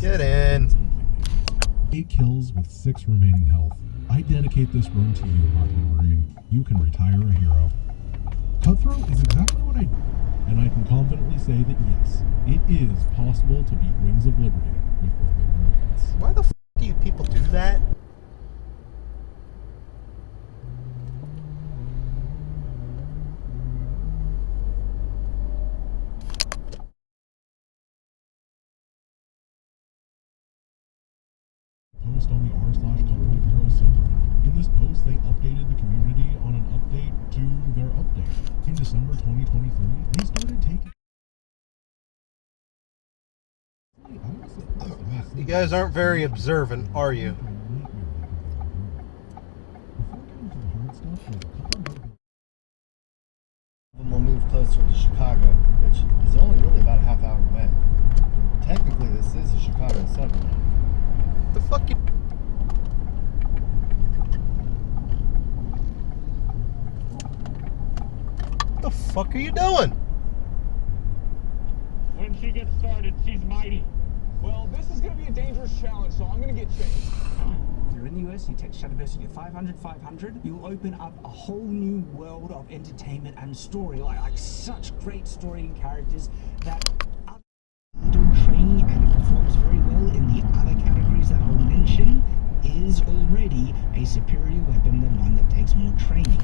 Get in. 8 kills with 6 remaining health. I dedicate this run to you, Hockey Marine. You can retire a hero. Cutthroat is exactly what I do, and I can confidently say that yes, it is possible to beat Wings of Liberty with Rolling Marines. Why the f do you people do that? Post on the r/Company of Heroes subreddit. In this post, they updated the community on an update to their update. In December 2023, they started taking... You guys aren't very observant, are you? We'll move closer to Chicago, which is only really about a half hour away. Technically, this is a Chicago suburb. The fuck you... The fuck are you doing? When she gets started, she's mighty. Well, this is going to be a dangerous challenge, so I'm going to get changed. If you're in the US, you take Shadowverse, you get 500, you'll open up a whole new world of entertainment and story, like such great story and characters that under training, and it performs very well in the other categories that I'll mention, is already a superior weapon than one that takes more training.